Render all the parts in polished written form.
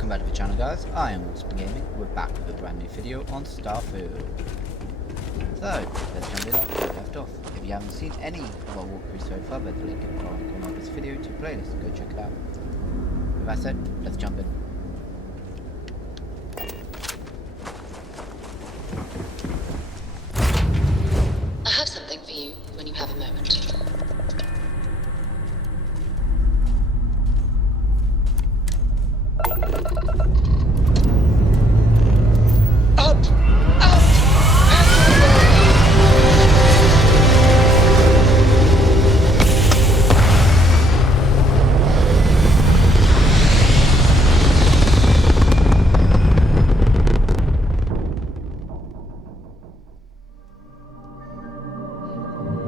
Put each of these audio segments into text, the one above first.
Welcome back to the channel, guys. I am WolfbaneGame. We're back with a brand new video on Starfield. So, let's jump in where we left off. If you haven't seen any of our walkthroughs so far, there's a link in the bottom corner of this video to playlist. Go check it out. With that said, let's jump in. I have something for you when you have a moment.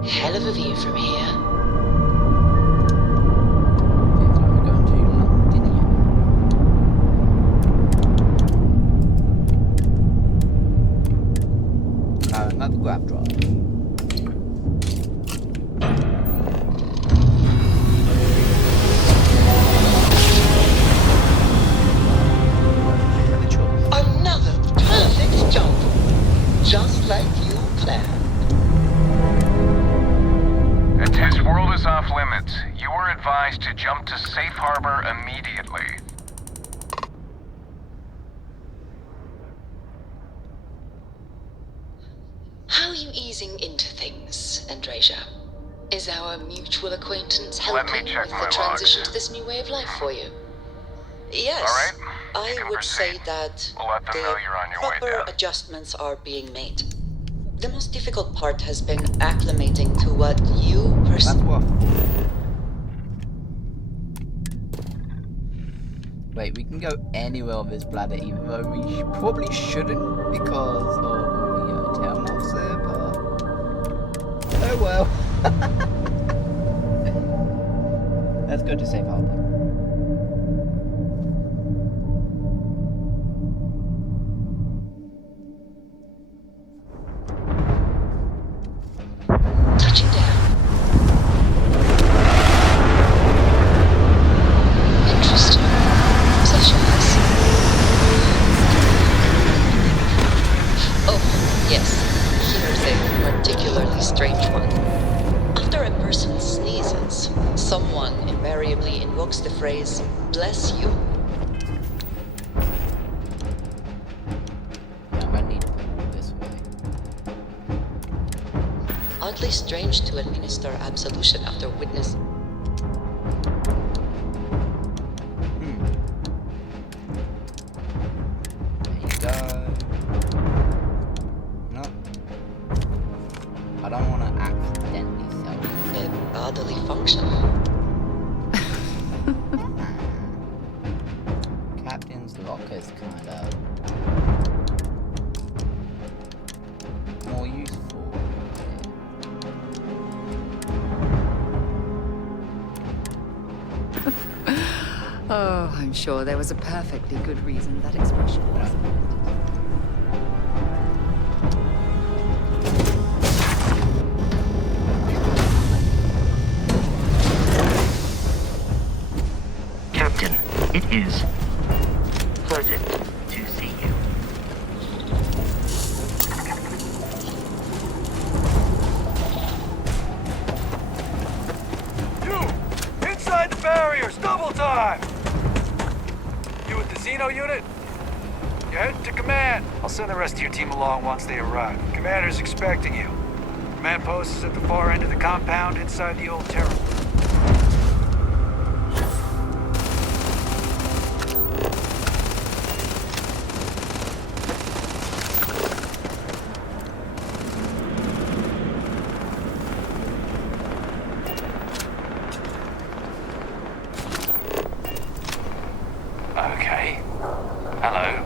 Hell of a view from here. Seems like we're going to Londinion. Another grab drive. Another perfect jump. Just like you planned. The test world is off limits. You were advised to jump to safe harbor immediately. How are you easing into things, Andreja? Is our mutual acquaintance Let helping me check with my the transition logs. to this new way of life for you? Yes. All right, you I can would say proceed. that We'll let them know you're on your way proper down. adjustments are being made. The most difficult part has been acclimating to what you That's perceive. what. Wait, we can go anywhere on this planet, even though we probably shouldn't because of the Terrormorphs there, but oh well. Let's go to safe harbor. Touching down. Interesting. Such as... Oh, yes. Here's a particularly strange one. After a person sneezes, someone invariably invokes the phrase, "bless you." Yeah, I'm gonna need to go this way. Oddly strange to administer absolution after witness. There you go. No. I don't want to accidentally sell it. A bodily function. Captain's locker is kind of more useful. Oh, I'm sure there was a perfectly good reason that expression was. Captain, it is pleasant to see you. You! Inside the barriers! Double time! You with the Xeno unit? You're heading to command. I'll send the rest of your team along once they arrive. Commander's expecting you. Command post is at the far end of the compound inside the old terminal. Okay. Hello.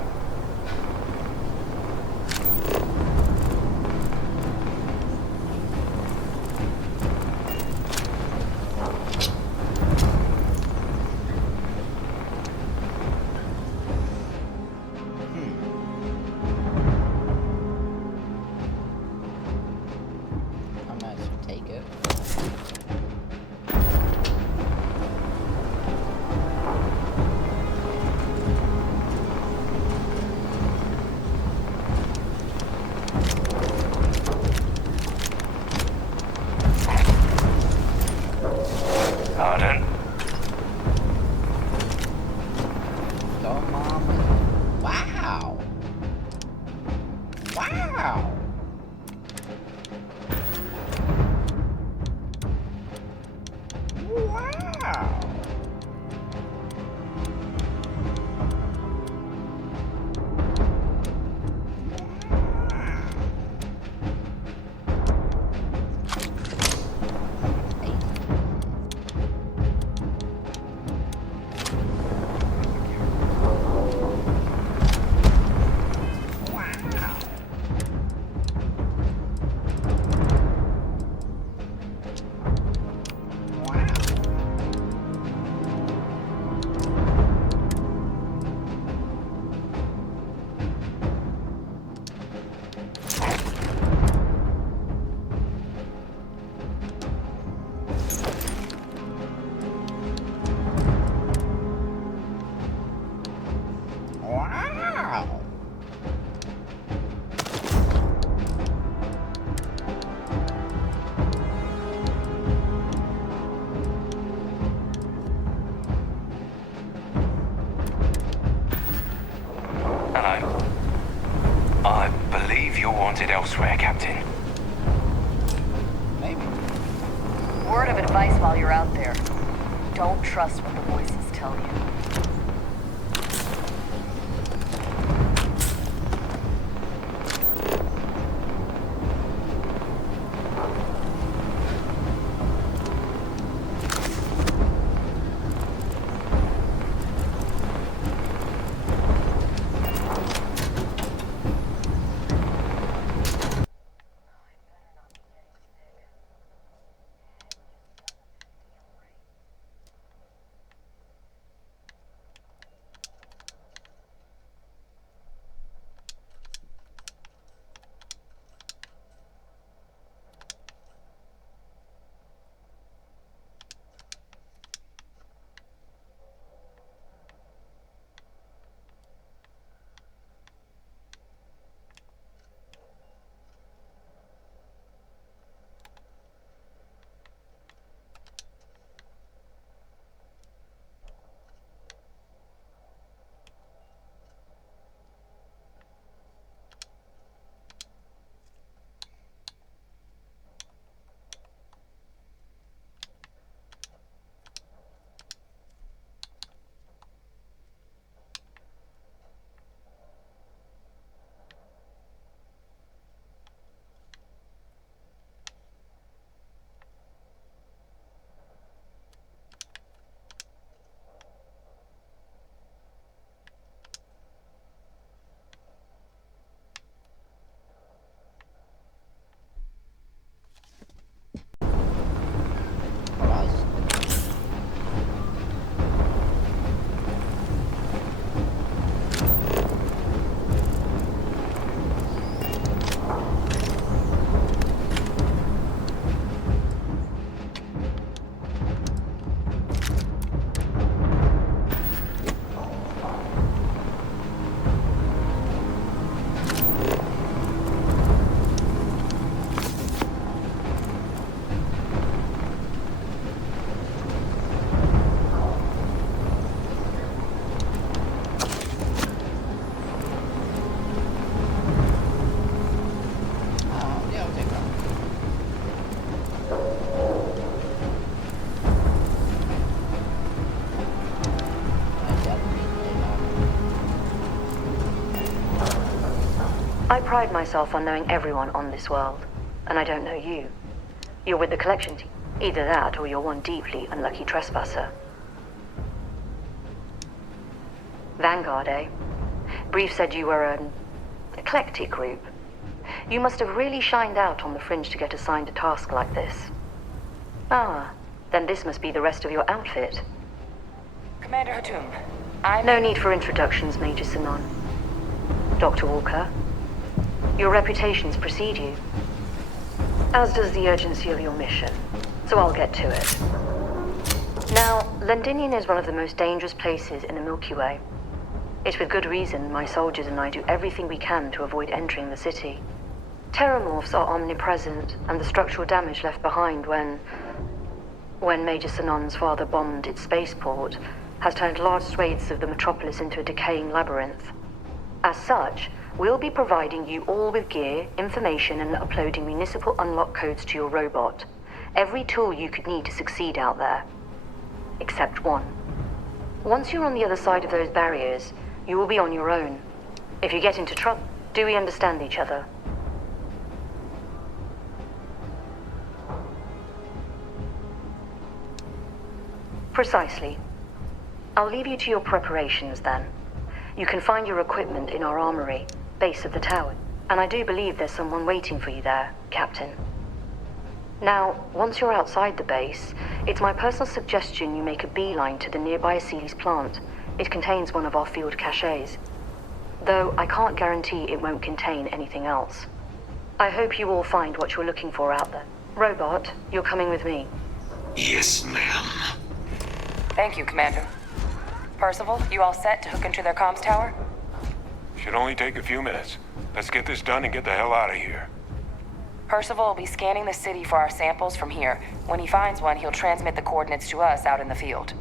Wow. Wow. Hello. I believe you're wanted elsewhere, Captain. Maybe. Word of advice while you're out there. Don't trust what the voices tell you. I pride myself on knowing everyone on this world, and I don't know you. You're with the collection team. Either that, or you're one deeply unlucky trespasser. Vanguard, eh? Brief said you were an eclectic group. You must have really shined out on the fringe to get assigned a task like this. Ah, then this must be the rest of your outfit. Commander Hatum, No need for introductions, Major Sinon. Dr. Walker, your reputations precede you, as does the urgency of your mission, so I'll get to it. Now, Londinion is one of the most dangerous places in the Milky Way. It's with good reason my soldiers and I do everything we can to avoid entering the city. Terrormorphs are omnipresent, and the structural damage left behind when Major Sinon's father bombed its spaceport has turned large swathes of the metropolis into a decaying labyrinth. As such, we'll be providing you all with gear, information, and uploading municipal unlock codes to your robot. Every tool you could need to succeed out there. except one. Once you're on the other side of those barriers, you will be on your own. If you get into trouble, do we understand each other? Precisely. I'll leave you to your preparations then. You can find your equipment in our armory, base of the tower. And I do believe there's someone waiting for you there, Captain. Now, once you're outside the base, it's my personal suggestion you make a beeline to the nearby Aceles plant. It contains one of our field caches. Though I can't guarantee it won't contain anything else. I hope you all find what you're looking for out there. Robot, you're coming with me. Yes, ma'am. Thank you, Commander. Percival, you all set to hook into their comms tower? Should only take a few minutes. Let's get this done and get the hell out of here. Percival will be scanning the city for our samples from here. When he finds one, he'll transmit the coordinates to us out in the field.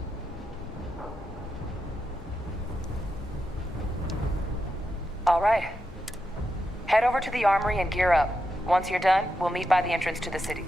All right. Head over to the armory and gear up. Once you're done, we'll meet by the entrance to the city.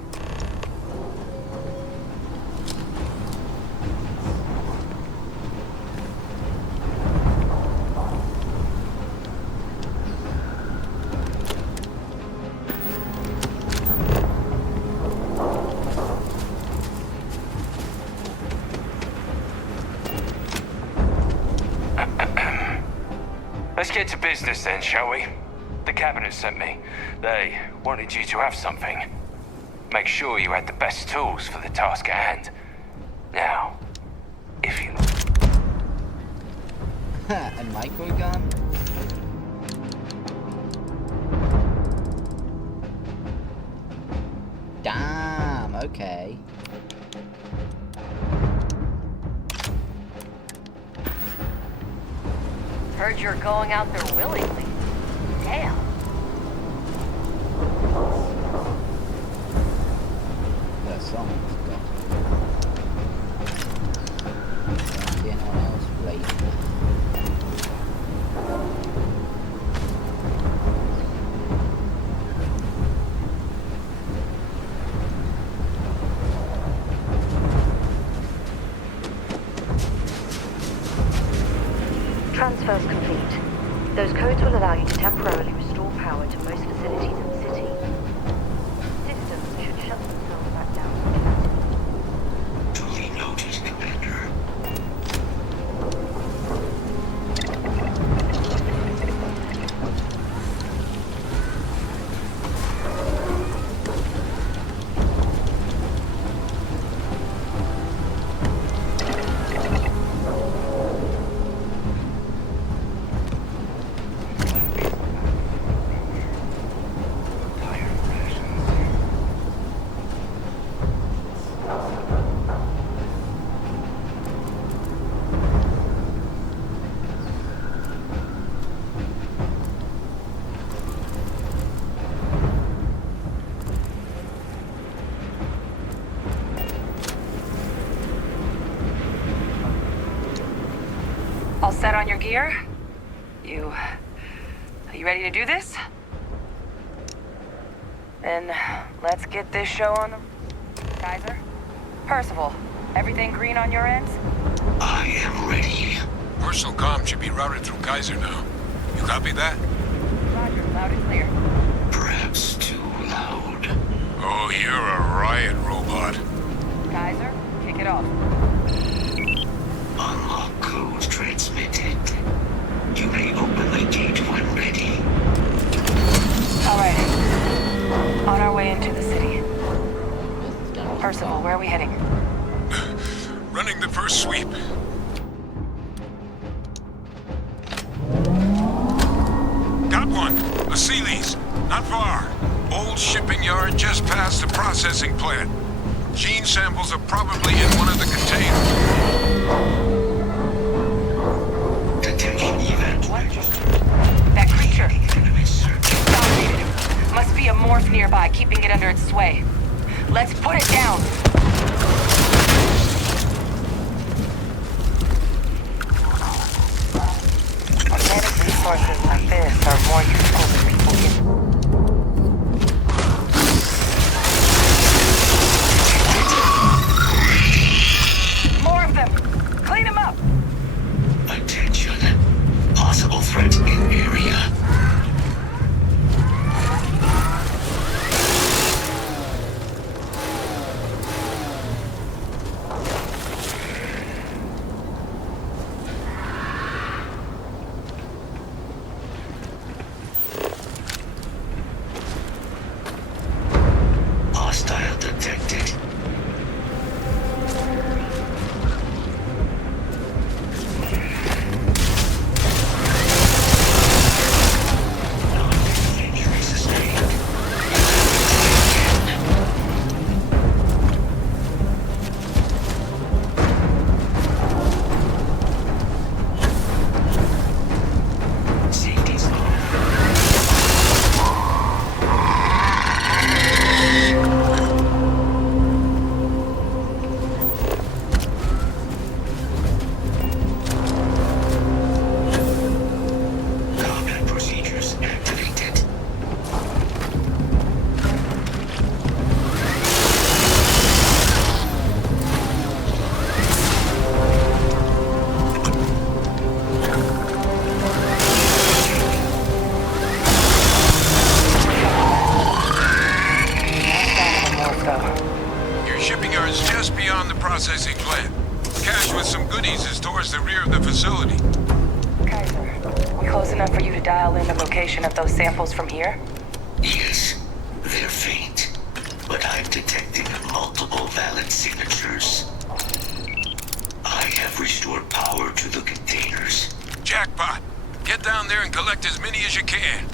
Let's get to business then, shall we? The cabinet sent me. They wanted you to have something. Make sure you had the best tools for the task at hand. Now, if you... A micro gun? Damn, okay. Heard you're going out there willingly. Damn. There's someone's got anyone else waiting. Transfers complete. Those codes will allow you to temporarily restore power to most facilities in the city. Systems should shut themselves back down. Duly noted, Commander. All set on your gear? Are you ready to do this? Then let's get this show on the... Kaiser? Percival, everything green on your ends? I am ready. Personal comm should be routed through Kaiser now. You copy that? Roger, loud and clear. Perhaps too loud. Oh, you're a riot robot. Kaiser, kick it off. Unlock code transmitted. You may open the gate when ready. All right. On our way into the city. Percival, where are we heading? Running the first sweep. Got one. Aceles. Not far. Old shipping yard just past the processing plant. Gene samples are probably in one of the containers. Detection event. What? That creature. Dominated him. Must be a morph nearby, keeping it under its sway. Let's put it down. Organic resources like this are more useful than people get. More of them! plan. Cache with some goodies is towards the rear of the facility. Kaiser, we close enough for you to dial in the location of those samples from here? Yes, they're faint, but I'm detecting multiple valid signatures. I have restored power to the containers. Jackpot! Get down there and collect as many as you can.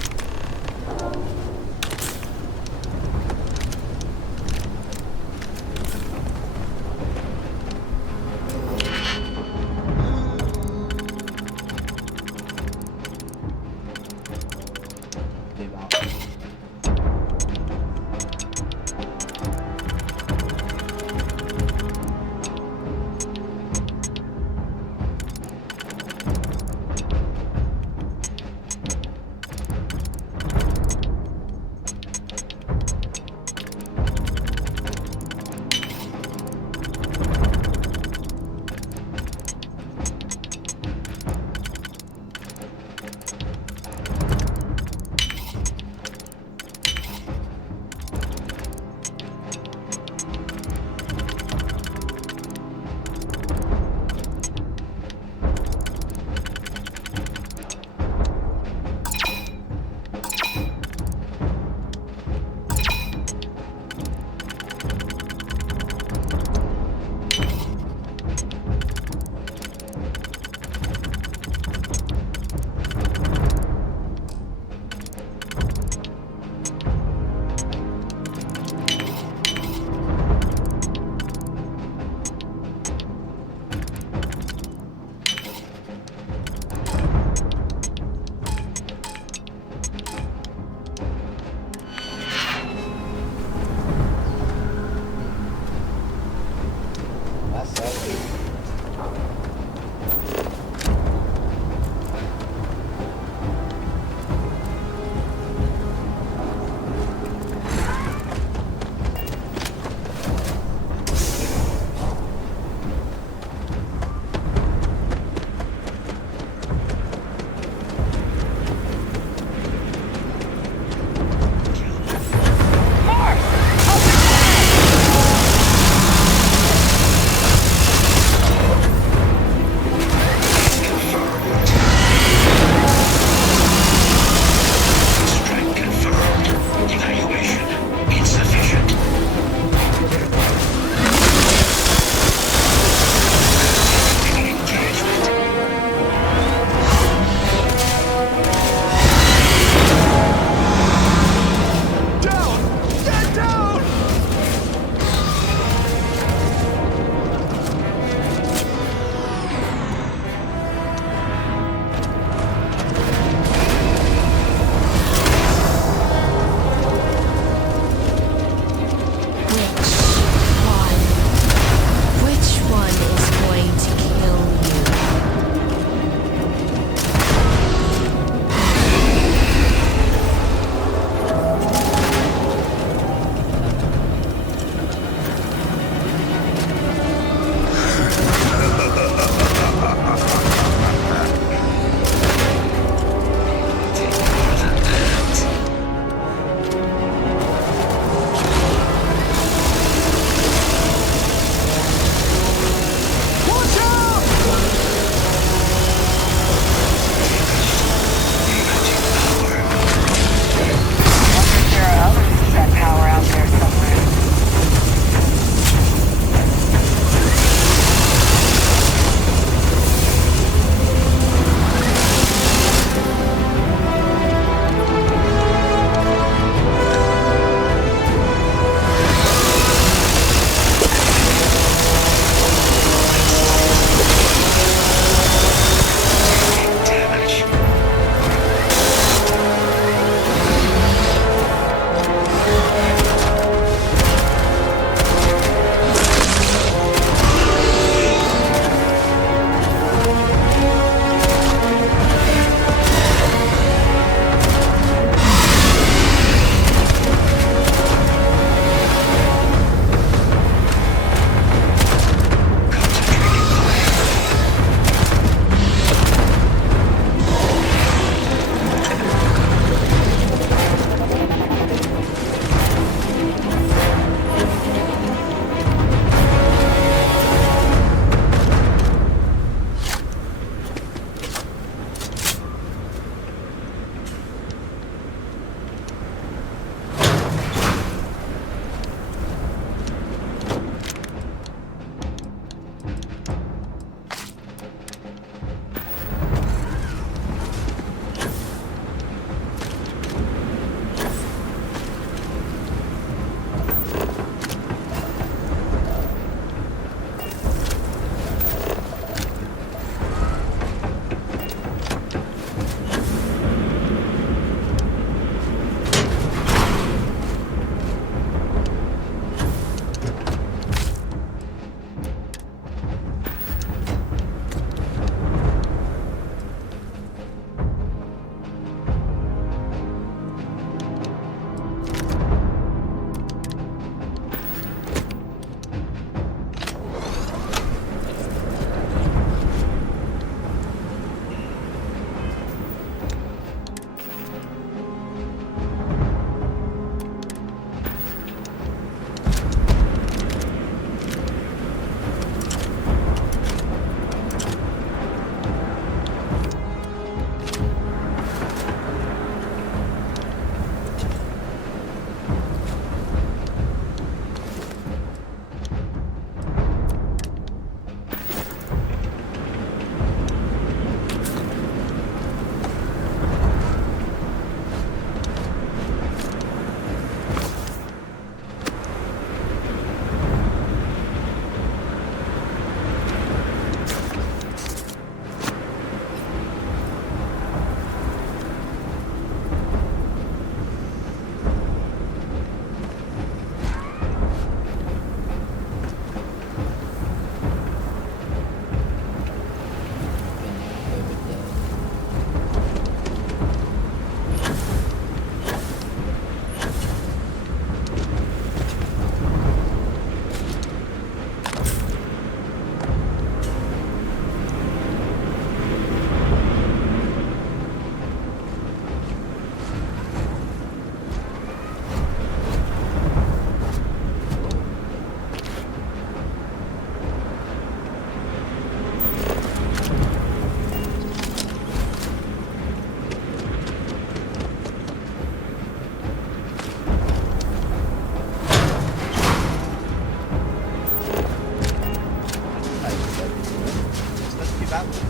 that would go.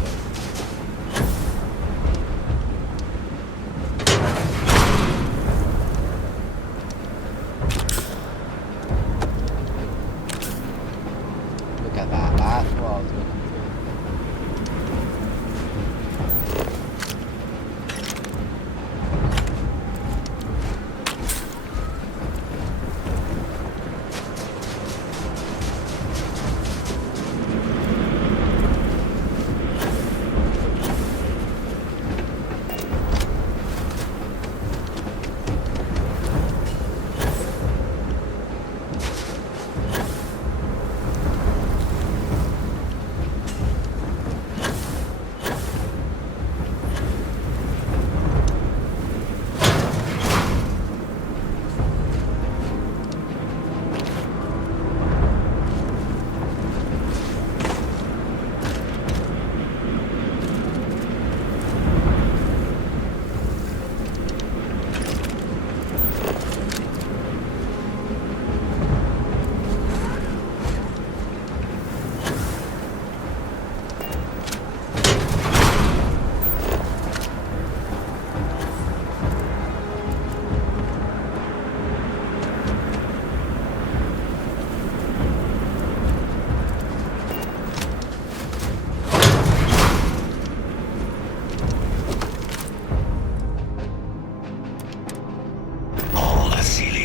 Look at that, that's what I was looking for.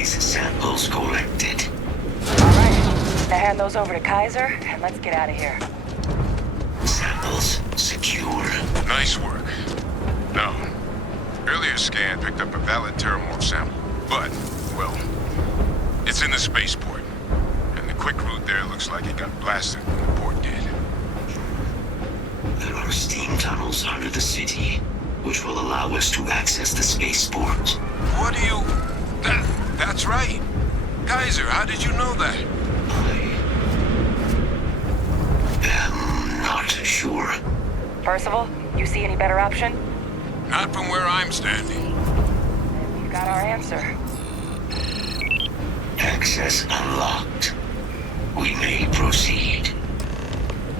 Samples collected. Alright, now hand those over to Kaiser, and let's get out of here. Samples secure. Nice work. No. Earlier scan picked up a valid Terrormorph sample, but, well, it's in the spaceport. And the quick route there looks like it got blasted when the port did. There are steam tunnels under the city, which will allow us to access the spaceport. What do you... That's right. Kaiser, how did you know that? I am not sure. Percival, you see any better option? Not from where I'm standing. We've got our answer. Access unlocked. We may proceed.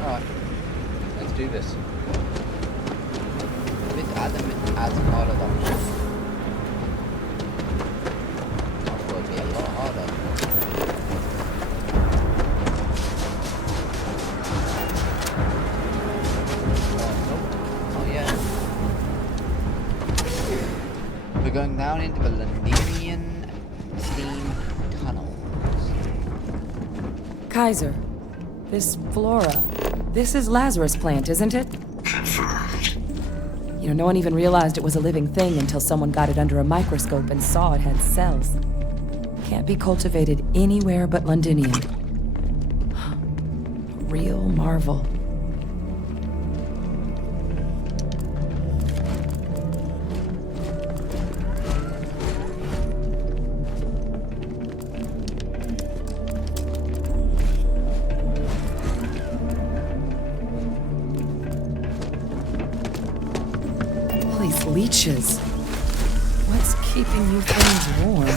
Alright, let's do this. With Adam as part of them. Be a lot harder. Nope, not yet. We're going down into the Londinion steam tunnels. Kaiser, this flora, this is Lazarus plant, isn't it? Confirmed. You know, no one even realized it was a living thing until someone got it under a microscope and saw it had cells. Can't be cultivated anywhere but Londinion. Real marvel. All these leeches. What's keeping you things warm?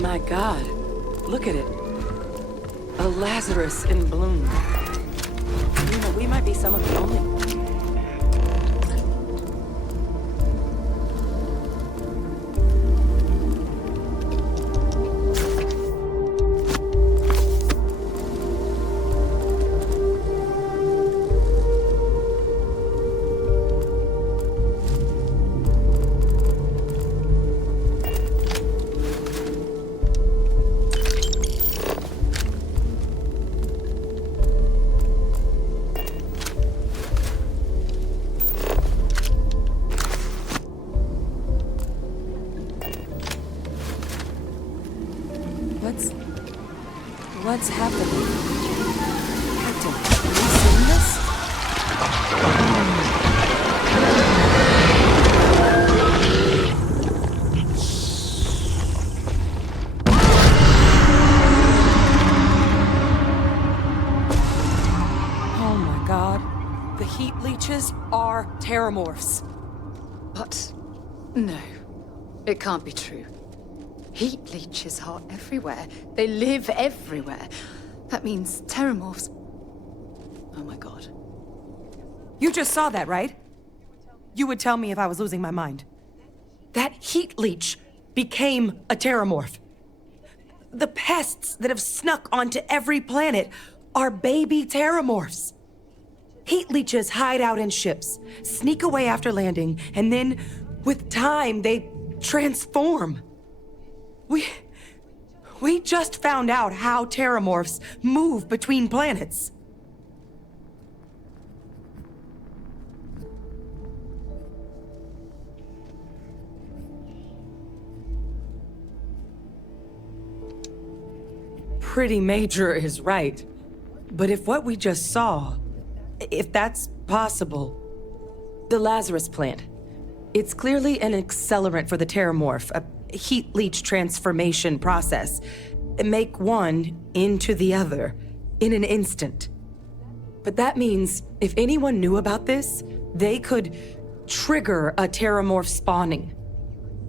My God, look at it. A Lazarus in bloom. You know, we might be some of the only ones. What's happening? Captain, have you seen this? Oh my god. The heat leeches are Terrormorphs. What? No. It can't be true. Heat leeches are everywhere. They live everywhere. That means Terrormorphs. Oh my god. You just saw that, right? You would tell me if I was losing my mind. That heat leech became a Terrormorph. The pests that have snuck onto every planet are baby Terrormorphs. Heat leeches hide out in ships, sneak away after landing, and then, with time, they transform. We just found out how Terrormorphs move between planets. Pretty Major is right. But if what we just saw, if that's possible, the Lazarus plant, it's clearly an accelerant for the Terrormorph, a heat leech transformation process. Make one into the other in an instant. But that means if anyone knew about this, they could trigger a Terrormorph spawning.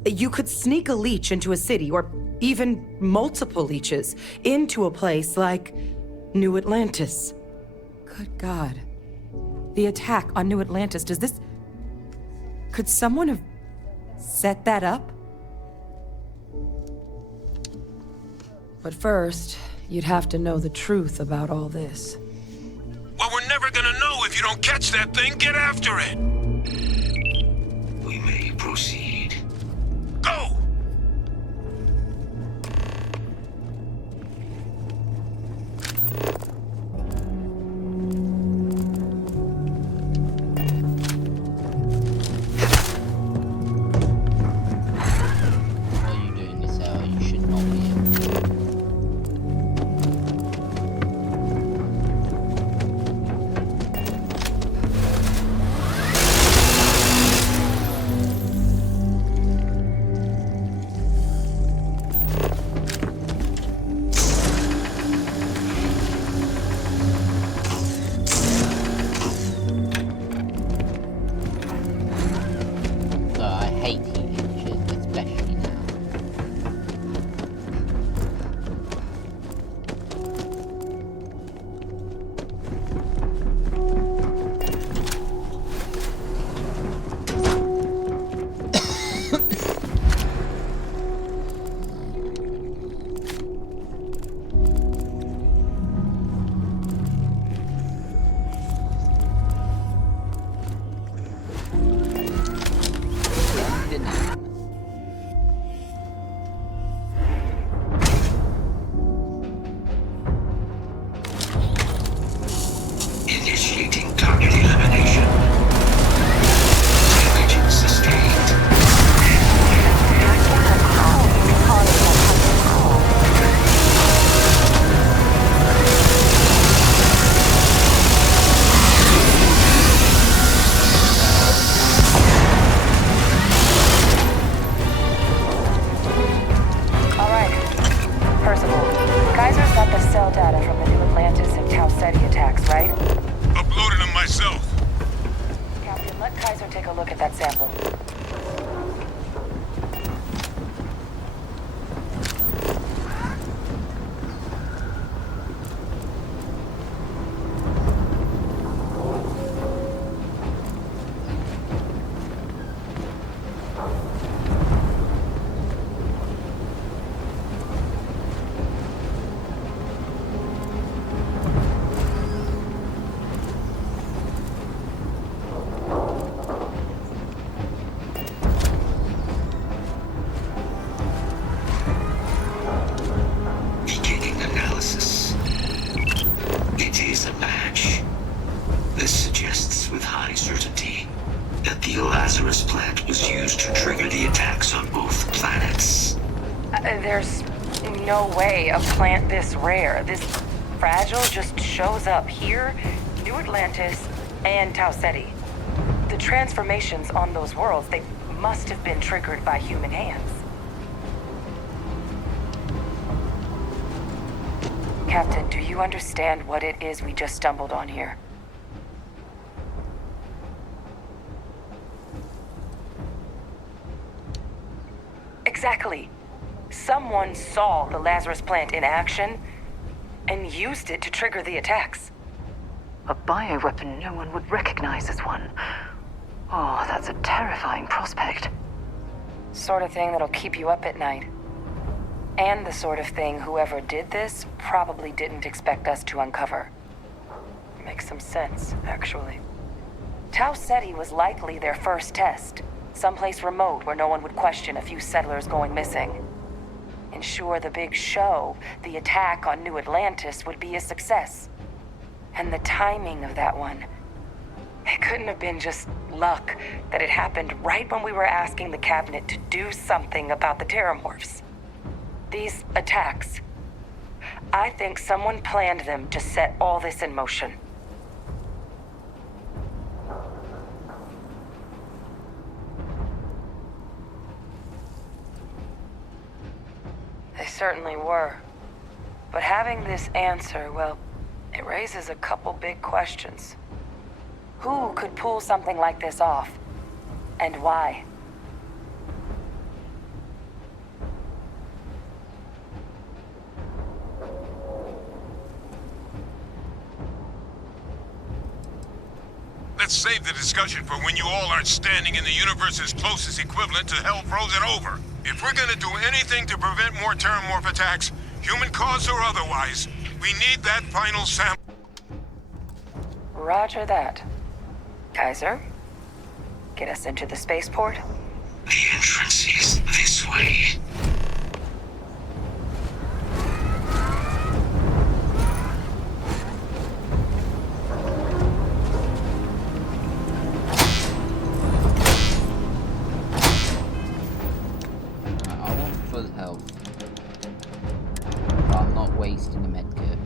You could sneak a leech into a city, or even multiple leeches, into a place like New Atlantis. Good God. The attack on New Atlantis, could someone have set that up? But first, you'd have to know the truth about all this. Well, we're never gonna know if you don't catch that thing. Get after it. We may proceed. Go! What are you doing this hour? You should not be here. So I hate heat leeches, especially now. Initiating target elimination. Damage sustained. Alright. Percival, Kaiser's got the cell data from the New Atlantis and Tau Ceti attacks, right? Uploaded them myself. Captain, let Kaiser take a look at that sample. Beginning analysis. It is a match. This suggests with high certainty that the Lazarus plant was used to trigger the attacks on both planets. There's no way a plant this rare, this fragile, just shows up here, New Atlantis, and Tau Ceti. The transformations on those worlds, they must have been triggered by human hands. Captain, do you understand what it is we just stumbled on here? Exactly. Someone saw the Lazarus plant in action and used it to trigger the attacks. A bioweapon no one would recognize as one. Oh, that's a terrifying prospect. Sort of thing that'll keep you up at night. And the sort of thing whoever did this probably didn't expect us to uncover. Makes some sense, actually. Tau Ceti was likely their first test. Someplace remote where no one would question a few settlers going missing. Ensure the big show, the attack on New Atlantis, would be a success. And the timing of that one. It couldn't have been just luck that it happened right when we were asking the cabinet to do something about the Terrormorphs. These attacks. I think someone planned them to set all this in motion. They certainly were. But having this answer, well, it raises a couple big questions. Who could pull something like this off? And why? Let's save the discussion for when you all aren't standing in the universe's closest equivalent to hell frozen over. If we're gonna do anything to prevent more Terrormorph attacks, human caused or otherwise, we need that final sample. Roger that. Kaiser, get us into the spaceport. The entrance is this way. I want full health, but I'm not wasting a medkit.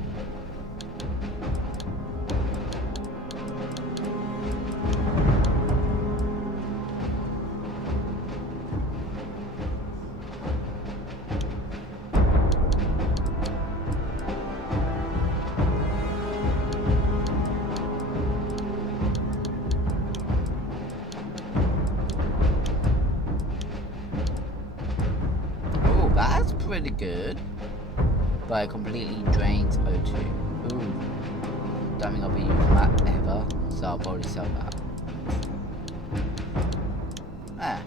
That's pretty good. But it completely drains O2. Ooh. Don't think I'll be using that ever, so I'll probably sell that. Ah.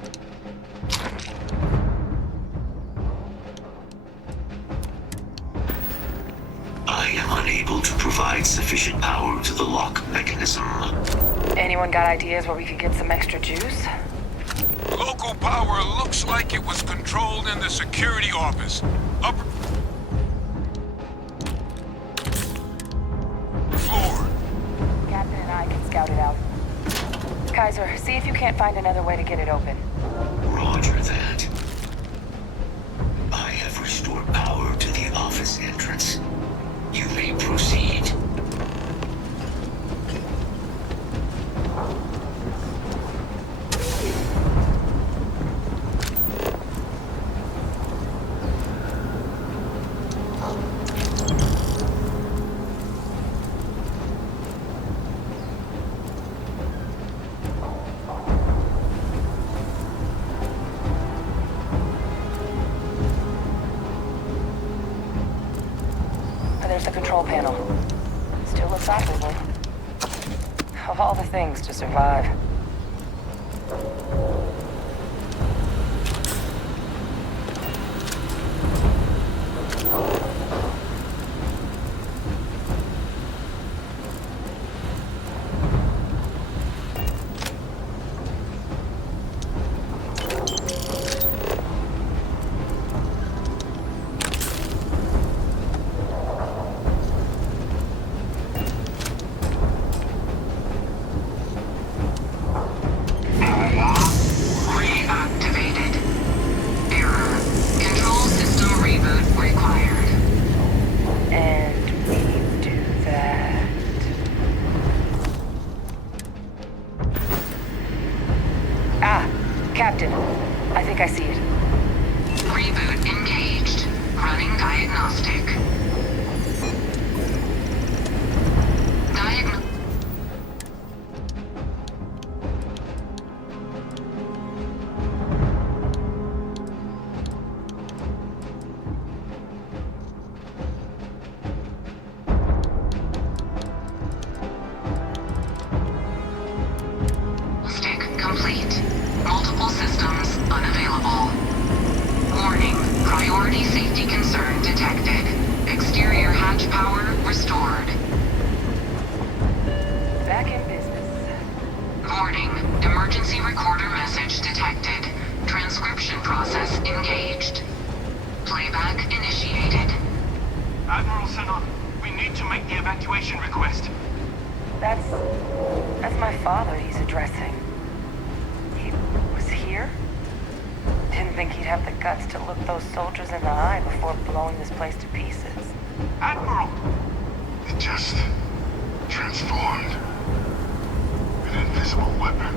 I am unable to provide sufficient power to the lock mechanism. Anyone got ideas where we could get some extra juice? Local power looks like it was controlled in the security office. Upper floor. Captain and I can scout it out. Kaiser, see if you can't find another way to get it open. Roger that. I have restored power to the office entrance. You may proceed. There's the control panel. Still looks operable. Of all the things to survive. evacuation request. That's my father he's addressing. He was here? Didn't think he'd have the guts to look those soldiers in the eye before blowing this place to pieces. Admiral! It just transformed. An invisible weapon.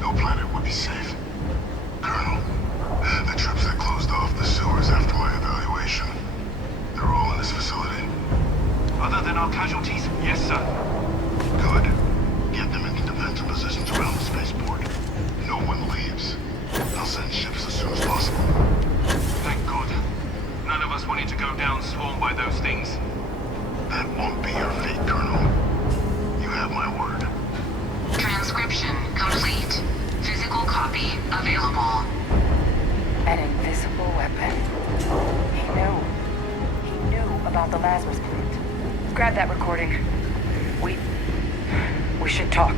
No planet would be safe. Colonel, the troops that closed off the sewers after my evaluation, they're all in this facility. Other than our casualties, yes, sir. Good. Get them into defensive positions around the spaceport. No one leaves. I'll send ships as soon as possible. Thank God. None of us wanted to go down swarmed by those things. That won't be your fate, Colonel. You have my word. Transcription complete. Physical copy available. An invisible weapon. He knew about the Lazarus plant. Grab that recording. We should talk.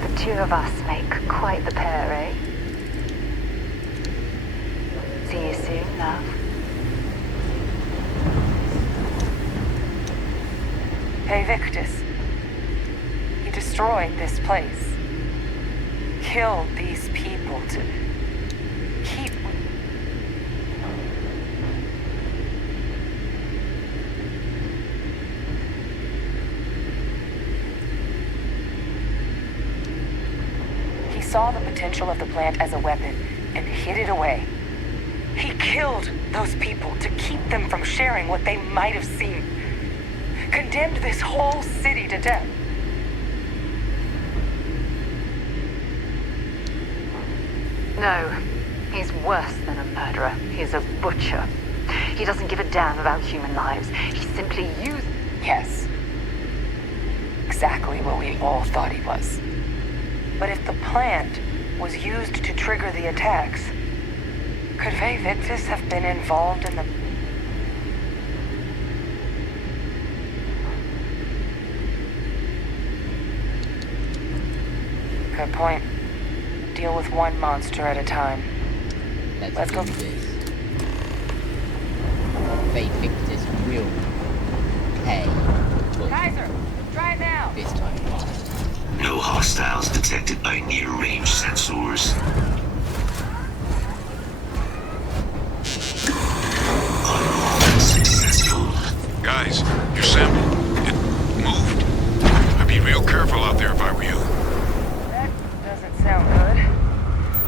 The two of us make quite the pair, eh? See you soon, love. Hey, Victus. He destroyed this place. Killed these people to keep... He saw the potential of the plant as a weapon and hid it away. He killed those people to keep them from sharing what they might have seen. Condemned this whole city to death. No, he's worse than a murderer. He's a butcher. He doesn't give a damn about human lives. He simply uses... Yes. Exactly what we all thought he was. But if the plant was used to trigger the attacks, could Faye Victus have been involved in the... Good point. Deal with one monster at a time. Let's go. This. Faye Victus will pay. Kaiser, try it now. This time. No hostiles detected by near-range sensors. Unsuccessful. Guys, your sample, it moved. I'd be real careful out there if I were you. That doesn't sound good.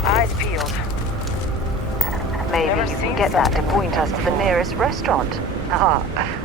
Eyes peeled. Maybe you can get that to point us to the nearest restaurant. Ah.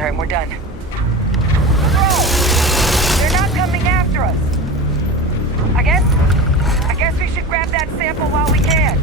Alright, we're done. Bro! They're not coming after us! I guess we should grab that sample while we can.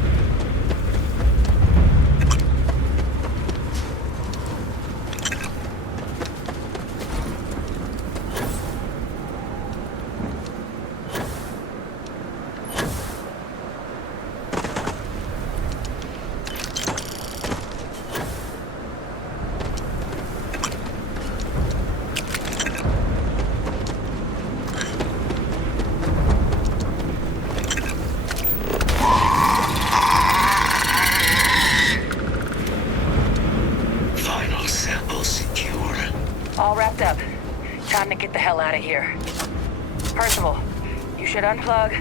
All wrapped up. Time to get the hell out of here. Percival, you should unplug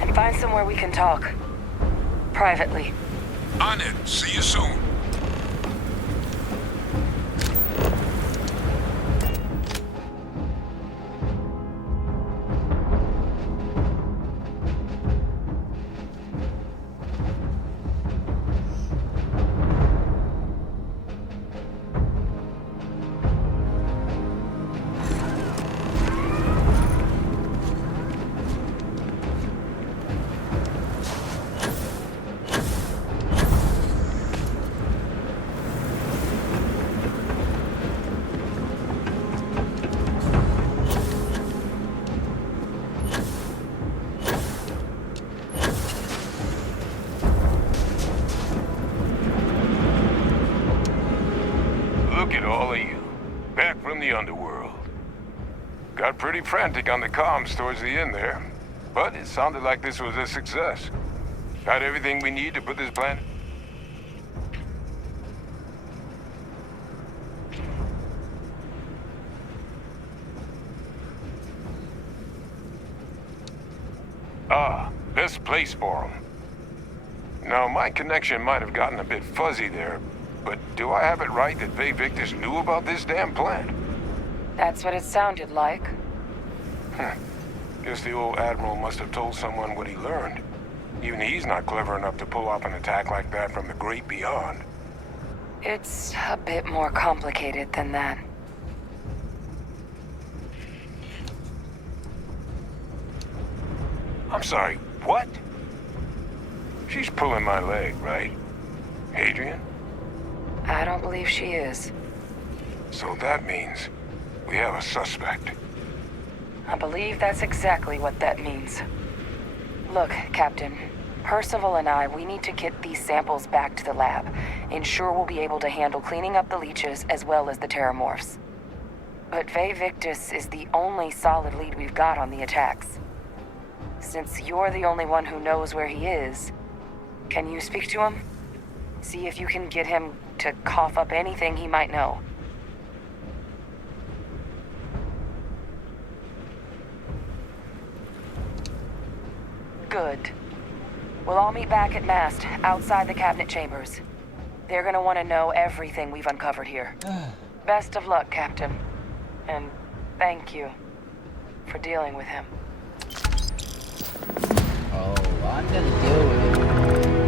and find somewhere we can talk. Privately. On it. See you soon. Look at all of you. Back from the underworld. Got pretty frantic on the comms towards the end there. But it sounded like this was a success. Got everything we need to put this planet... Ah, best place for them. Now, my connection might have gotten a bit fuzzy there, but do I have it right that Victus knew about this damn plant? That's what it sounded like. Guess the old Admiral must have told someone what he learned. Even he's not clever enough to pull off an attack like that from the great beyond. It's a bit more complicated than that. I'm sorry, what? She's pulling my leg, right? Hadrian? I don't believe she is. So that means we have a suspect. I believe that's exactly what that means. Look, Captain. Percival and we need to get these samples back to the lab. Ensure we'll be able to handle cleaning up the leeches as well as the Terrormorphs. But Victus is the only solid lead we've got on the attacks. Since you're the only one who knows where he is, can you speak to him? See if you can get him to cough up anything he might know. Good. We'll all meet back at mast, outside the cabinet chambers. They're gonna want to know everything we've uncovered here. Best of luck, Captain. And thank you for dealing with him. Oh, I'm gonna deal with it.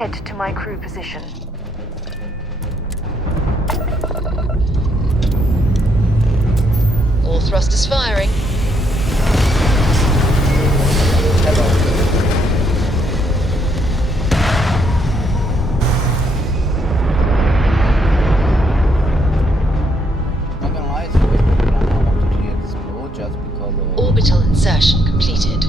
Head to my crew position. All thrusters firing. Not gonna lie, it's always been a plan I wanted to explore just because of... Orbital insertion completed.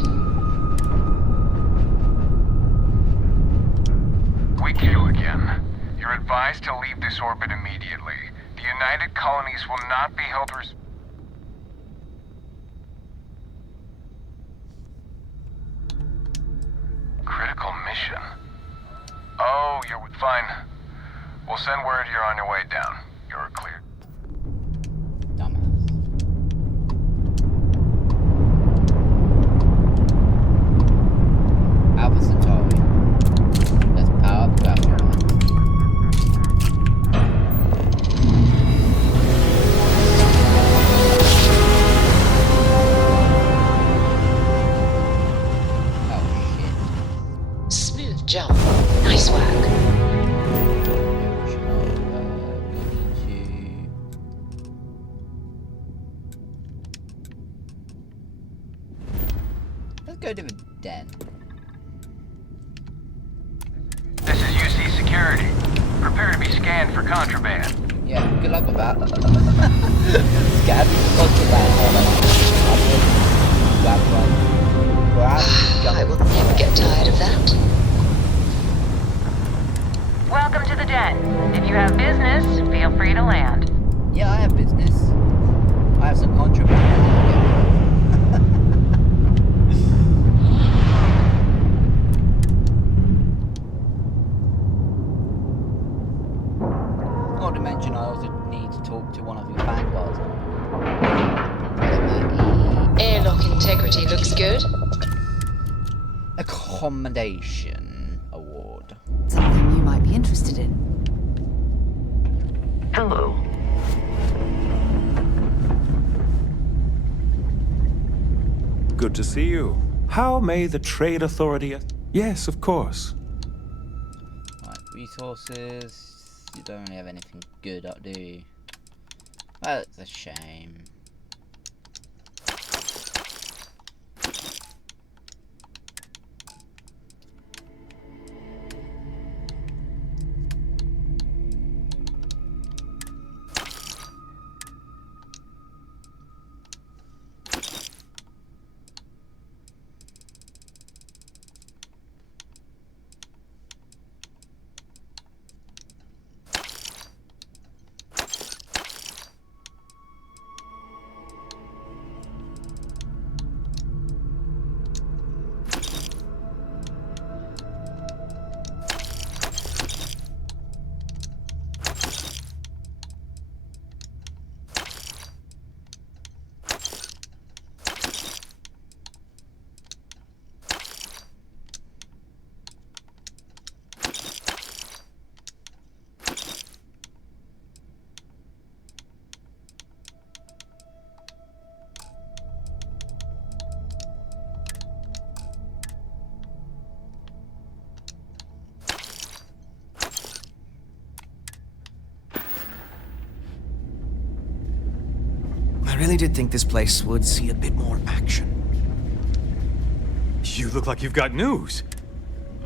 You again. You're advised to leave this orbit immediately. The United Colonies will not be held Critical mission? Oh, you're fine. We'll send word you're on your way down. You're clear. go to the den. This is UC Security. Prepare to be scanned for contraband. Yeah, good luck with that. Scan contraband. I will never get tired of that. Welcome to the den. If you have business, feel free to land. Yeah, I have business. I have some contraband. Not to mention, I also need to talk to one of your vanguards. Airlock integrity looks good. Accommodation award. Something you might be interested in. Hello. Good to see you. How may the Trade Authority... Yes, of course. Right, resources. You don't really have anything good up, do you? Well, it's a shame. I really did think this place would see a bit more action. You look like you've got news.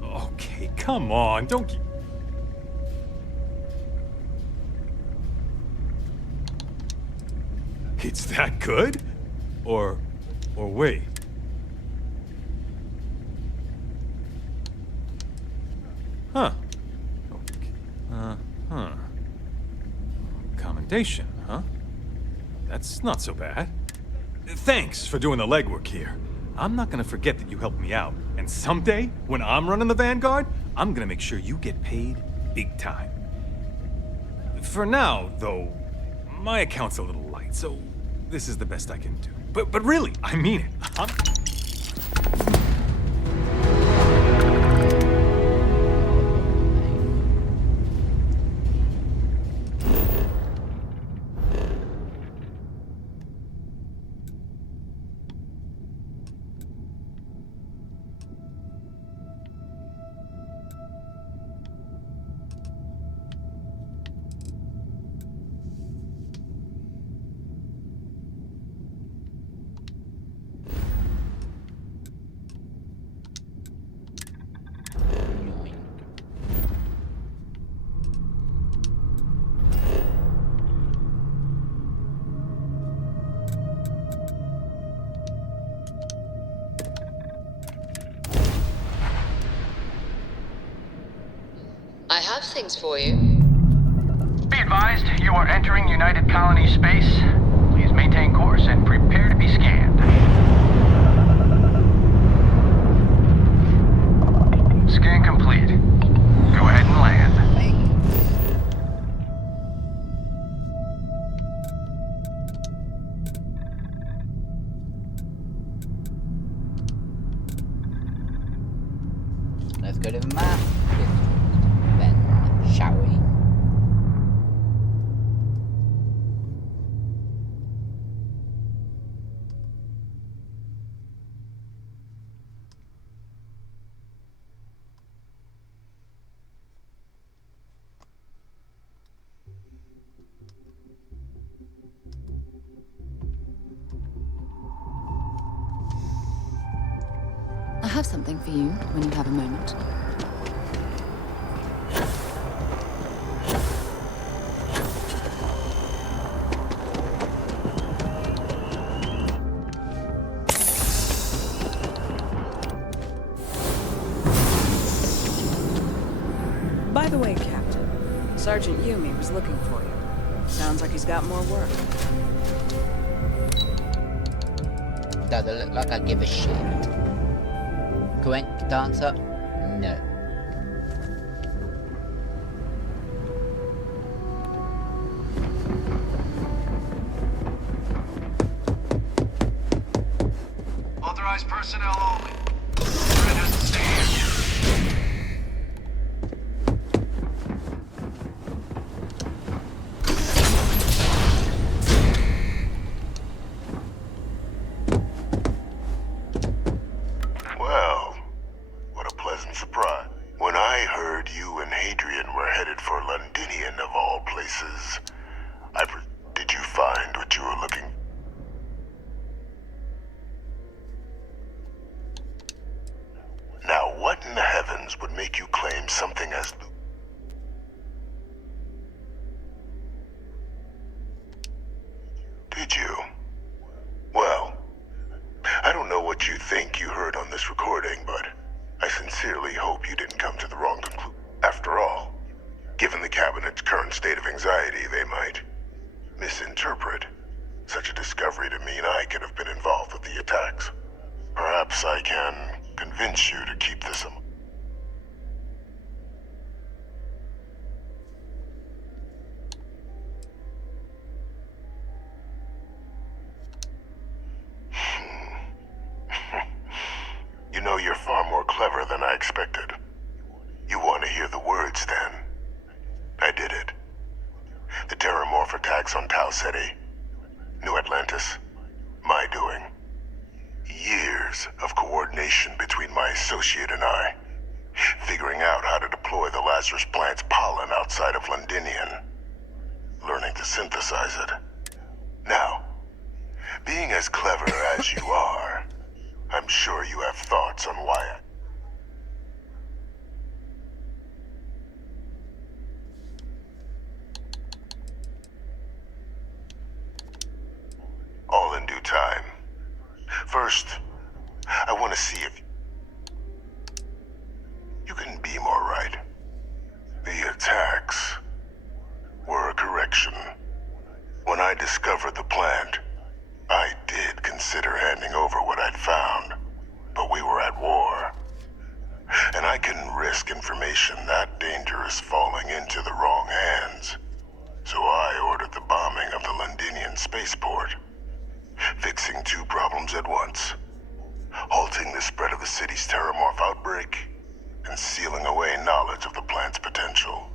Okay, come on, don't keep... It's that good? Or wait. Huh. Okay. Huh. Commendation, huh? That's not so bad. Thanks for doing the legwork here. I'm not gonna forget that you helped me out. And someday, when I'm running the Vanguard, I'm gonna make sure you get paid big time. For now, though, my account's a little light, so this is the best I can do. But really, I mean it. I have things for you. Be advised, you are entering United Colony space. Please maintain course and prepare to be scanned. Scan complete. Go ahead and land. Let's go to the map. Then, shall we? have something for you when you have a moment. By the way, Captain, Sergeant Yumi was looking for you. Sounds like he's got more work. Doesn't look like I give a shit. Correct answer? No. Authorized personnel only. Threat has to stay here. Well, what a pleasant surprise. When I heard you and Hadrian were headed for Londinion of all places, did you find what you were looking for? Now, what in the heavens would make you claim something as... Did you? Well, I don't know what you think you heard on this recording, but I sincerely hope you didn't come to the wrong conclusion. After all, given the Cabinet's current state of anxiety, they might misinterpret such a discovery to mean I could have been involved with the attacks. Perhaps I can convince you to keep this a... You know, you're far more clever than I expected. You want to hear the words, then? I did it. The Terrormorph attacks on Tau Ceti, New Atlantis, my doing. Years of coordination between my associate and I, figuring out how to deploy the Lazarus plant's pollen outside of Londinion, learning to synthesize it. Now, being as clever as you are, I'm sure you have thoughts on why all in due time. First, I want to see if you can be more right. The attacks were a correction. When I discovered the plant, I did consider handing over what I'd found, but we were at war. And I couldn't risk information that dangerous falling into the wrong hands. So I ordered the bombing of the Londinion spaceport, fixing two problems at once. Halting the spread of the city's Terrormorph outbreak, and sealing away knowledge of the plant's potential.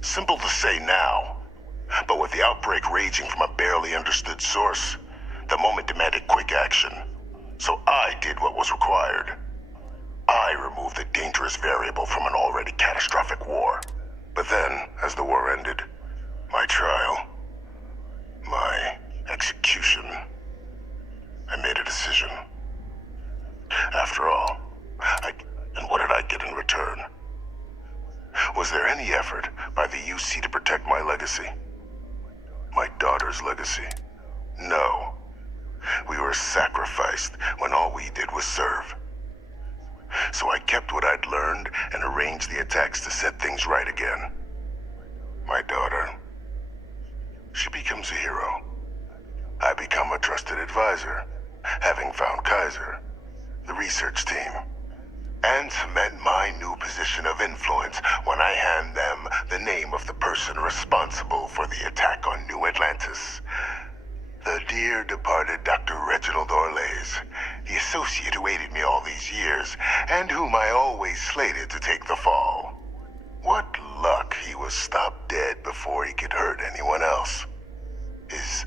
Simple to say now, but with the outbreak raging from a barely understood source, the moment demanded quick action. So I did what was required. I removed the dangerous variable from an already catastrophic war. But then, as the war ended, my trial, my execution, I made a decision. After all, and what did I get in return? Was there any effort by the UC to protect my legacy? My daughter's legacy? No. We were sacrificed when all we did was serve. So I kept what I'd learned and arranged the attacks to set things right again. My daughter, she becomes a hero. I become a trusted advisor, having found Kaiser, the research team, and cement my new position of influence when I hand them the name of the person responsible for the attack on New Atlantis. The dear departed Dr. Reginald Orlays, the associate who aided me all these years, and whom I always slated to take the fall. What luck he was stopped dead before he could hurt anyone else. His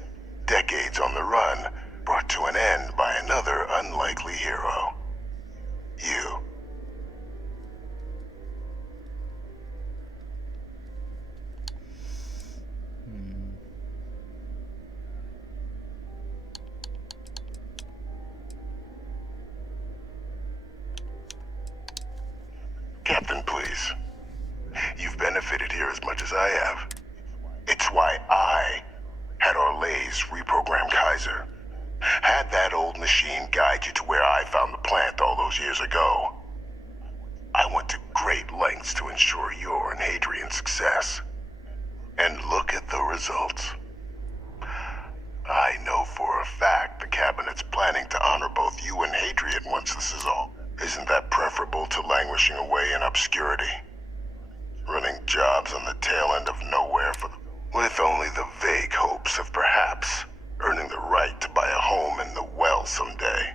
decades on the run, brought to an end by another unlikely hero. You. Captain, please. You've benefited here as much as I have. It's why I had Orlays reprogram Kaiser. Had that old machine guide you to where I found the plant all those years ago. I went to great lengths to ensure your and Hadrian's success. And look at the results. I know for a fact the Cabinet's planning to honor both you and Hadrian once this is all. Isn't that preferable to languishing away in obscurity? Running jobs on the tail end of nowhere with only the vague hopes of perhaps earning the right to buy a home in the well someday.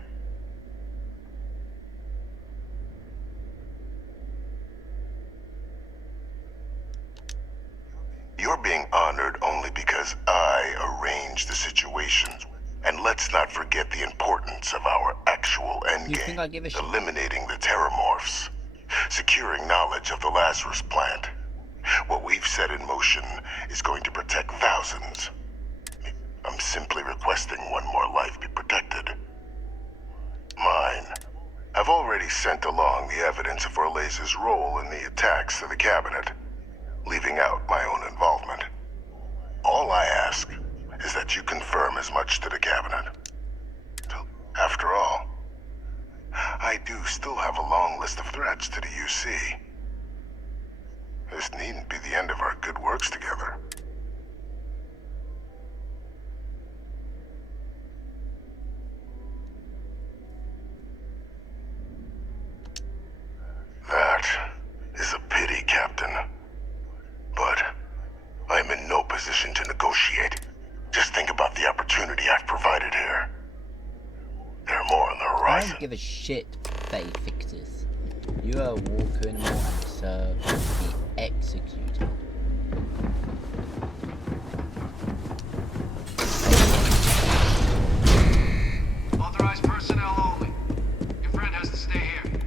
You're being honored only because I arranged the situations. And let's not forget the importance of our actual endgame. Eliminating the Terrormorphs. Securing knowledge of the Lazarus plant. What we've set in motion is going to protect thousands. I'm simply requesting one more life be protected. Mine. I've already sent along the evidence of Orlays' role in the attacks to the Cabinet, leaving out my own involvement. All I ask is that you confirm as much to the Cabinet. After all, I do still have a long list of threats to the UC. This needn't be the end of our good works together. That is a pity, Captain. But I'm in no position to negotiate. Just think about the opportunity I've provided here. There are more on the horizon. I don't give a shit that he fixes. You are a walker in a and serve to be executed. Authorized personnel only. Your friend has to stay here.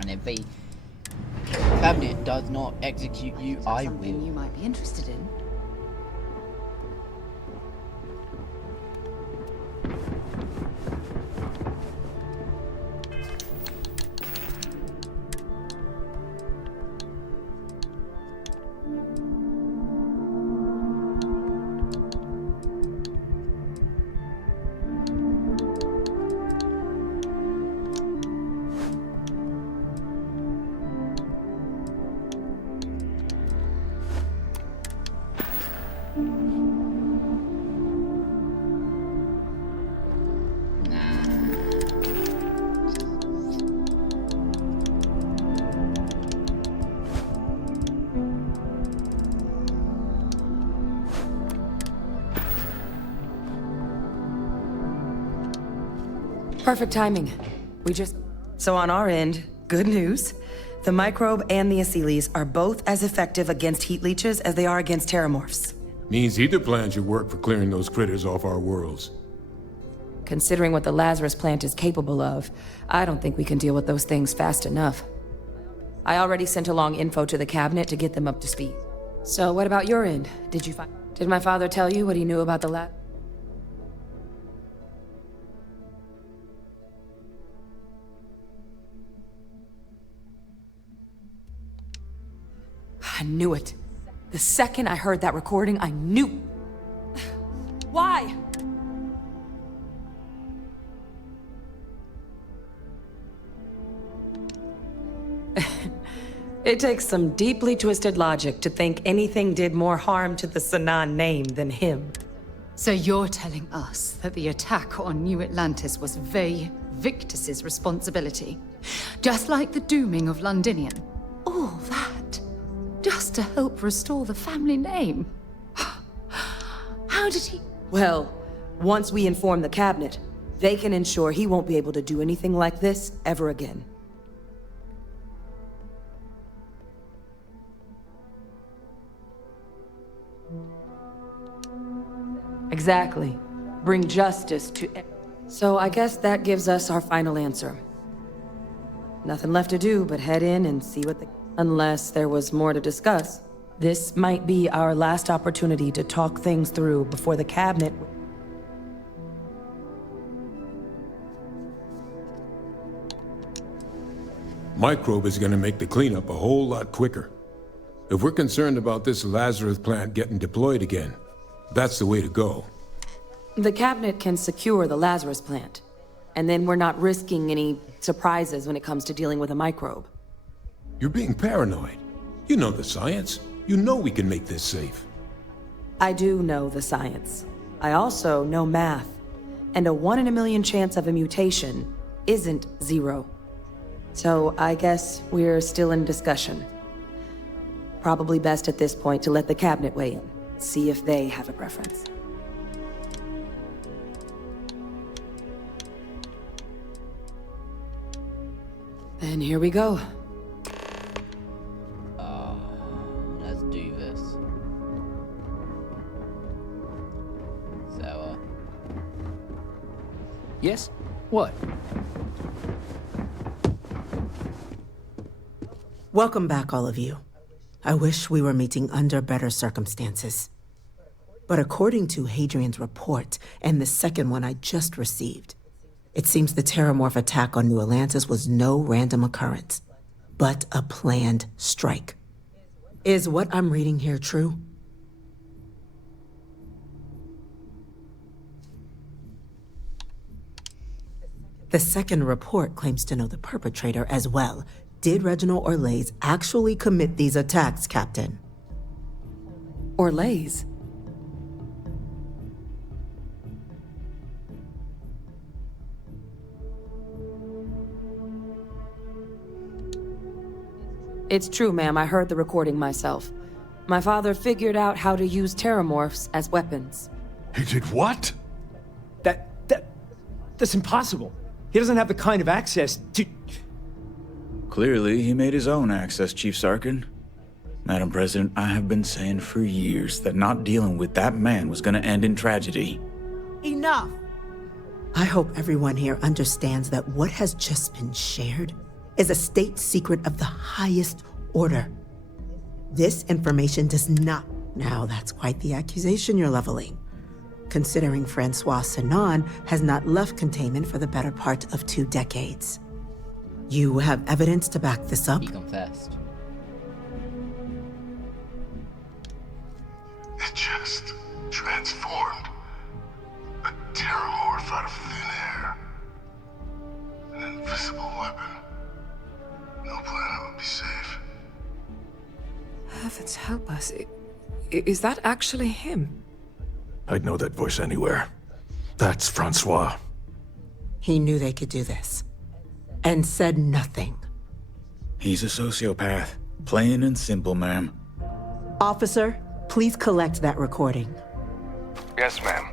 And if the Cabinet does not execute you, I will. Something you might be interested in. Perfect timing. So on our end, good news. The microbe and the Asylees are both as effective against heat leeches as they are against Terrormorphs. Means either plan should work for clearing those critters off our worlds. Considering what the Lazarus plant is capable of, I don't think we can deal with those things fast enough. I already sent along info to the Cabinet to get them up to speed. So what about your end? Did my father tell you what he knew about the lab? I knew it. The second I heard that recording, I knew. Why? It takes some deeply twisted logic to think anything did more harm to the Sanan name than him. So you're telling us that the attack on New Atlantis was Victus's responsibility? Just like the dooming of Londinion? All that just to help restore the family name? How did he... Well, once we inform the Cabinet, they can ensure he won't be able to do anything like this ever again. Exactly. Bring justice to... So I guess that gives us our final answer. Nothing left to do but head in and see what the... Unless there was more to discuss. This might be our last opportunity to talk things through before the cabinet... Microbe is gonna make the cleanup a whole lot quicker. If we're concerned about this Lazarus plant getting deployed again, that's the way to go. The cabinet can secure the Lazarus plant, and then we're not risking any surprises when it comes to dealing with a microbe. You're being paranoid. You know the science. You know we can make this safe. I do know the science. I also know math, and a 1 in a million chance of a mutation isn't 0. So I guess we're still in discussion. Probably best at this point to let the cabinet weigh in, see if they have a preference. And here we go. Let's do this. So, Yes? What? Welcome back, all of you. I wish we were meeting under better circumstances. But according to Hadrian's report, and the second one I just received, it seems the Terrormorph attack on New Atlantis was no random occurrence, but a planned strike. Is what I'm reading here true? The second report claims to know the perpetrator as well. Did Reginald Orlays actually commit these attacks, Captain? Orlays? It's true, ma'am. I heard the recording myself. My father figured out how to use Terrormorphs as weapons. He did what? That's impossible. He doesn't have the kind of access to... Clearly, he made his own access, Chief Sarkin. Madam President, I have been saying for years that not dealing with that man was gonna end in tragedy. Enough! I hope everyone here understands that what has just been shared is a state secret of the highest order. This information does not... Now, that's quite the accusation you're leveling, considering Francois Sinon has not left containment for the better part of 2 decades. You have evidence to back this up? he confessed. It just transformed. A Terrormorph out of thin air. An invisible weapon. No planet would be safe. Heavens help us. Is that actually him? I'd know that voice anywhere. That's Francois. He knew they could do this, and said nothing. He's a sociopath. Plain and simple, ma'am. Officer, please collect that recording. Yes, ma'am.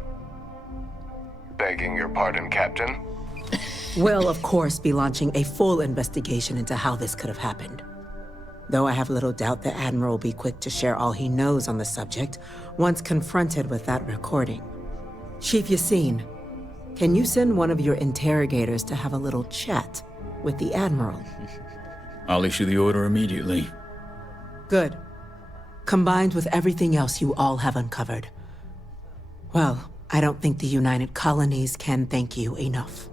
Begging your pardon, Captain. We'll, of course, be launching a full investigation into how this could have happened. Though I have little doubt the Admiral will be quick to share all he knows on the subject once confronted with that recording. Chief Yassine, can you send one of your interrogators to have a little chat with the Admiral? I'll issue the order immediately. Good. Combined with everything else you all have uncovered. Well, I don't think the United Colonies can thank you enough.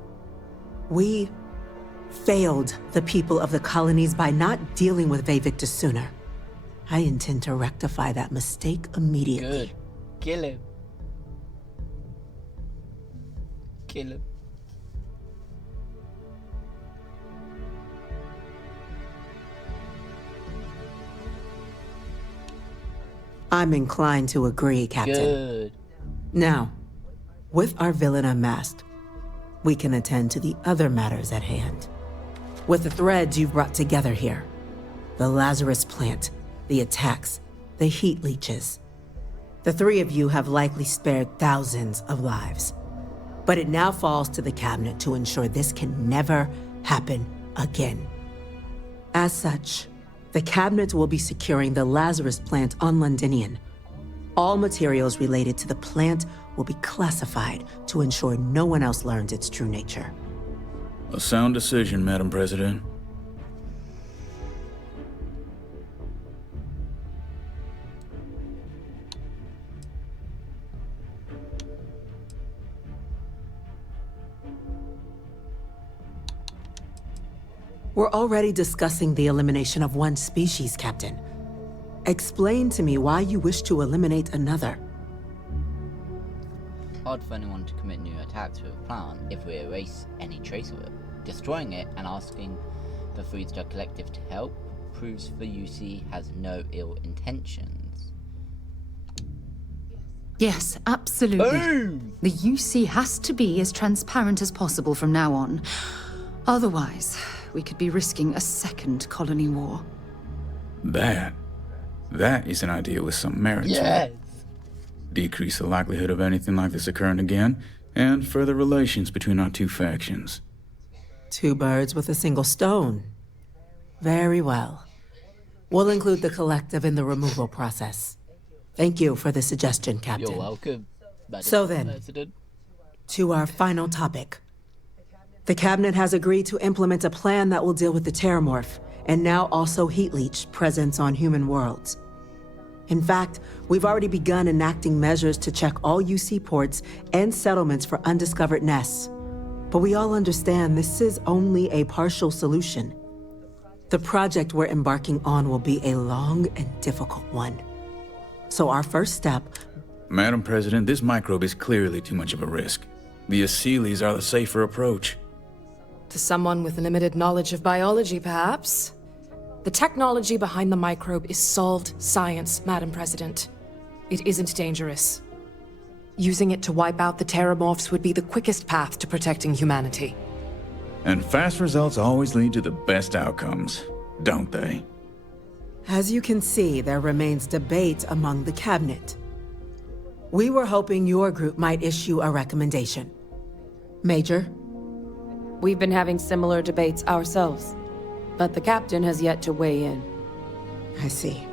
We failed the people of the colonies by not dealing with Vader sooner. I intend to rectify that mistake immediately. Good. Kill him. Kill him. I'm inclined to agree, Captain. Good. Now, with our villain unmasked, we can attend to the other matters at hand. With the threads you've brought together here, the Lazarus plant, the attacks, the heat leeches, the 3 of you have likely spared thousands of lives. But it now falls to the cabinet to ensure this can never happen again. As such, the cabinet will be securing the Lazarus plant on Londinion. All materials related to the plant will be classified to ensure no one else learns its true nature. A sound decision, Madam President. We're already discussing the elimination of one species, Captain. Explain to me why you wish to eliminate another. Hard for anyone to commit new attacks with a plan if we erase any trace of it. Destroying it and asking the Three-Star Collective to help proves the UC has no ill intentions. Yes, absolutely. Boom! The UC has to be as transparent as possible from now on. Otherwise, we could be risking a second colony war. That is an idea with some merit to it. Decrease the likelihood of anything like this occurring again, and further relations between our two factions. Two birds with a single stone. Very well. We'll include the collective in the removal process. Thank you for the suggestion, Captain. You're welcome, Madam So then, President. to our final topic. The Cabinet has agreed to implement a plan that will deal with the Terrormorph, and now also Heat Leech presence on human worlds. In fact, we've already begun enacting measures to check all UC ports and settlements for undiscovered nests. But we all understand this is only a partial solution. The project we're embarking on will be a long and difficult one. So our first step... Madam President, this microbe is clearly too much of a risk. The Aseles are the safer approach. To someone with limited knowledge of biology, perhaps? The technology behind the microbe is solved science, Madam President. It isn't dangerous. Using it to wipe out the Terrormorphs would be the quickest path to protecting humanity. And fast results always lead to the best outcomes, don't they? As you can see, there remains debate among the Cabinet. We were hoping your group might issue a recommendation. Major? We've been having similar debates ourselves, but the Captain has yet to weigh in. I see.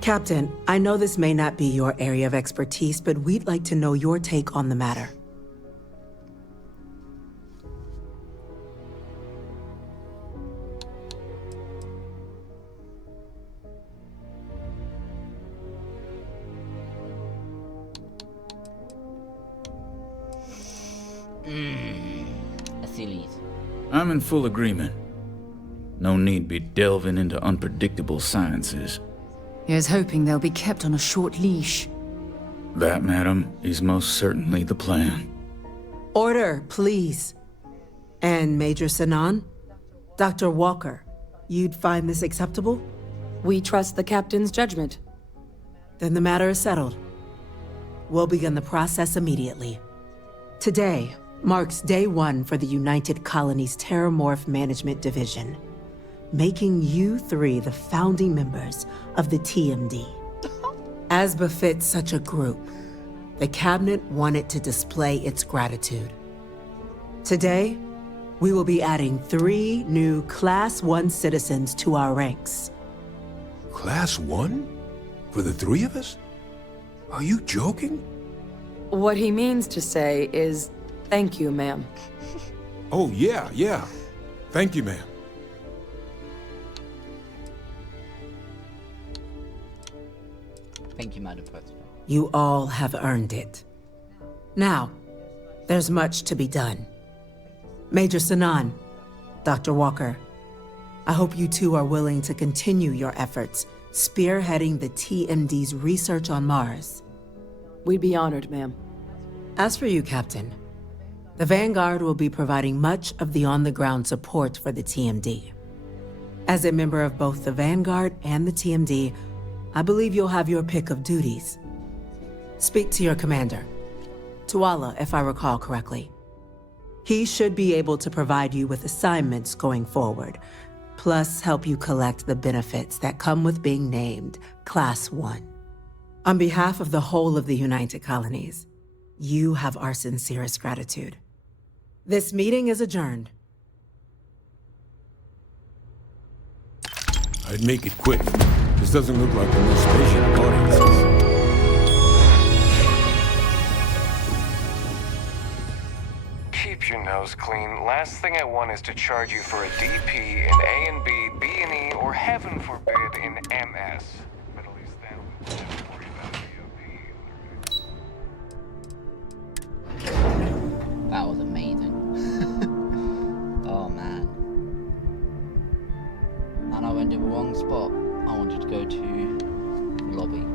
Captain, I know this may not be your area of expertise, but we'd like to know your take on the matter. Aseles. I'm in full agreement. No need be delving into unpredictable sciences. Here's hoping they'll be kept on a short leash. That, madam, is most certainly the plan. Order, please. And Major Sinan? Dr. Walker, you'd find this acceptable? We trust the Captain's judgment. Then the matter is settled. We'll begin the process immediately. Today marks day one for the United Colonies Terrormorph Management Division, making you three the founding members of the TMD. As befits such a group, the Cabinet wanted to display its gratitude. Today, we will be adding 3 new Class 1 citizens to our ranks. Class 1? For the 3 of us? Are you joking? What he means to say is, thank you, ma'am. Oh, yeah. Thank you, ma'am. Thank you, Madam President. You all have earned it. Now, there's much to be done. Major Sinan, Dr. Walker, I hope you two are willing to continue your efforts spearheading the TMD's research on Mars. We'd be honored, ma'am. As for you, Captain, the Vanguard will be providing much of the on-the-ground support for the TMD. As a member of both the Vanguard and the TMD, I believe you'll have your pick of duties. Speak to your commander, Tuala, if I recall correctly. He should be able to provide you with assignments going forward, plus help you collect the benefits that come with being named Class 1. On behalf of the whole of the United Colonies, you have our sincerest gratitude. This meeting is adjourned. I'd make it quick. This doesn't look like the most patient of audiences. nose clean, last thing I want is to charge you for a DP in A and B, B and E, or heaven forbid in MS. But at least then we won't have to worry about BOP. That was amazing. Oh man. And I went to the wrong spot. I wanted to go to lobby.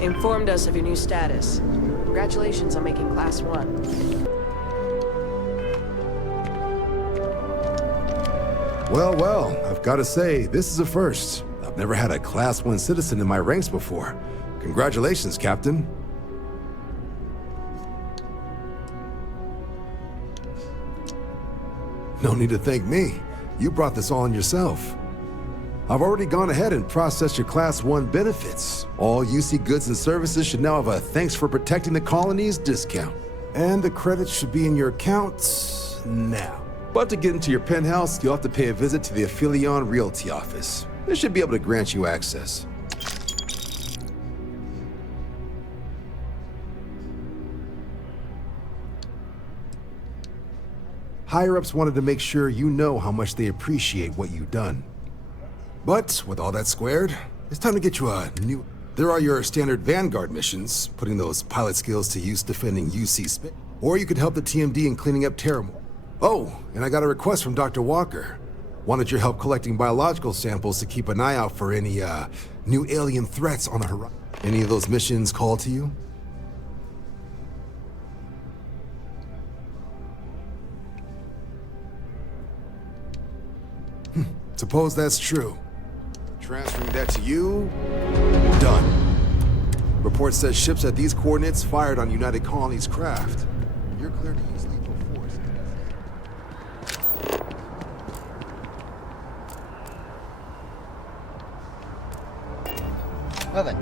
Informed us of your new status. Congratulations on making Class 1. Well, well, I've got to say, this is a first. I've never had a Class 1 citizen in my ranks before. Congratulations, Captain. No need to thank me. You brought this on yourself. I've already gone ahead and processed your Class 1 benefits. All UC goods and services should now have a thanks for protecting the colonies discount. And the credits should be in your accounts now. But to get into your penthouse, you'll have to pay a visit to the Aphelion Realty office. They should be able to grant you access. Higher-ups wanted to make sure you know how much they appreciate what you've done. But with all that squared, it's time to get you a new... There are your standard Vanguard missions, putting those pilot skills to use defending UC space. Or you could help the TMD in cleaning up Terrormorphs. Oh, and I got a request from Dr. Walker. Wanted your help collecting biological samples to keep an eye out for any, new alien threats on the horizon. Any of those missions call to you? Suppose that's true. Transferring that to you... Done. Report says ships at these coordinates fired on United Colonies craft. You're clear to use lethal force. Well then,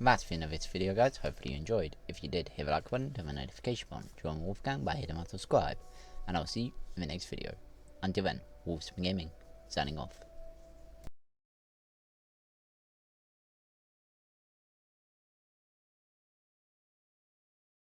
that's the end of this video guys, hopefully you enjoyed. If you did, hit the like button, turn the notification button, join Wolfgang by hitting that subscribe, and I'll see you in the next video. Until then, WolfbaneGaming, signing off.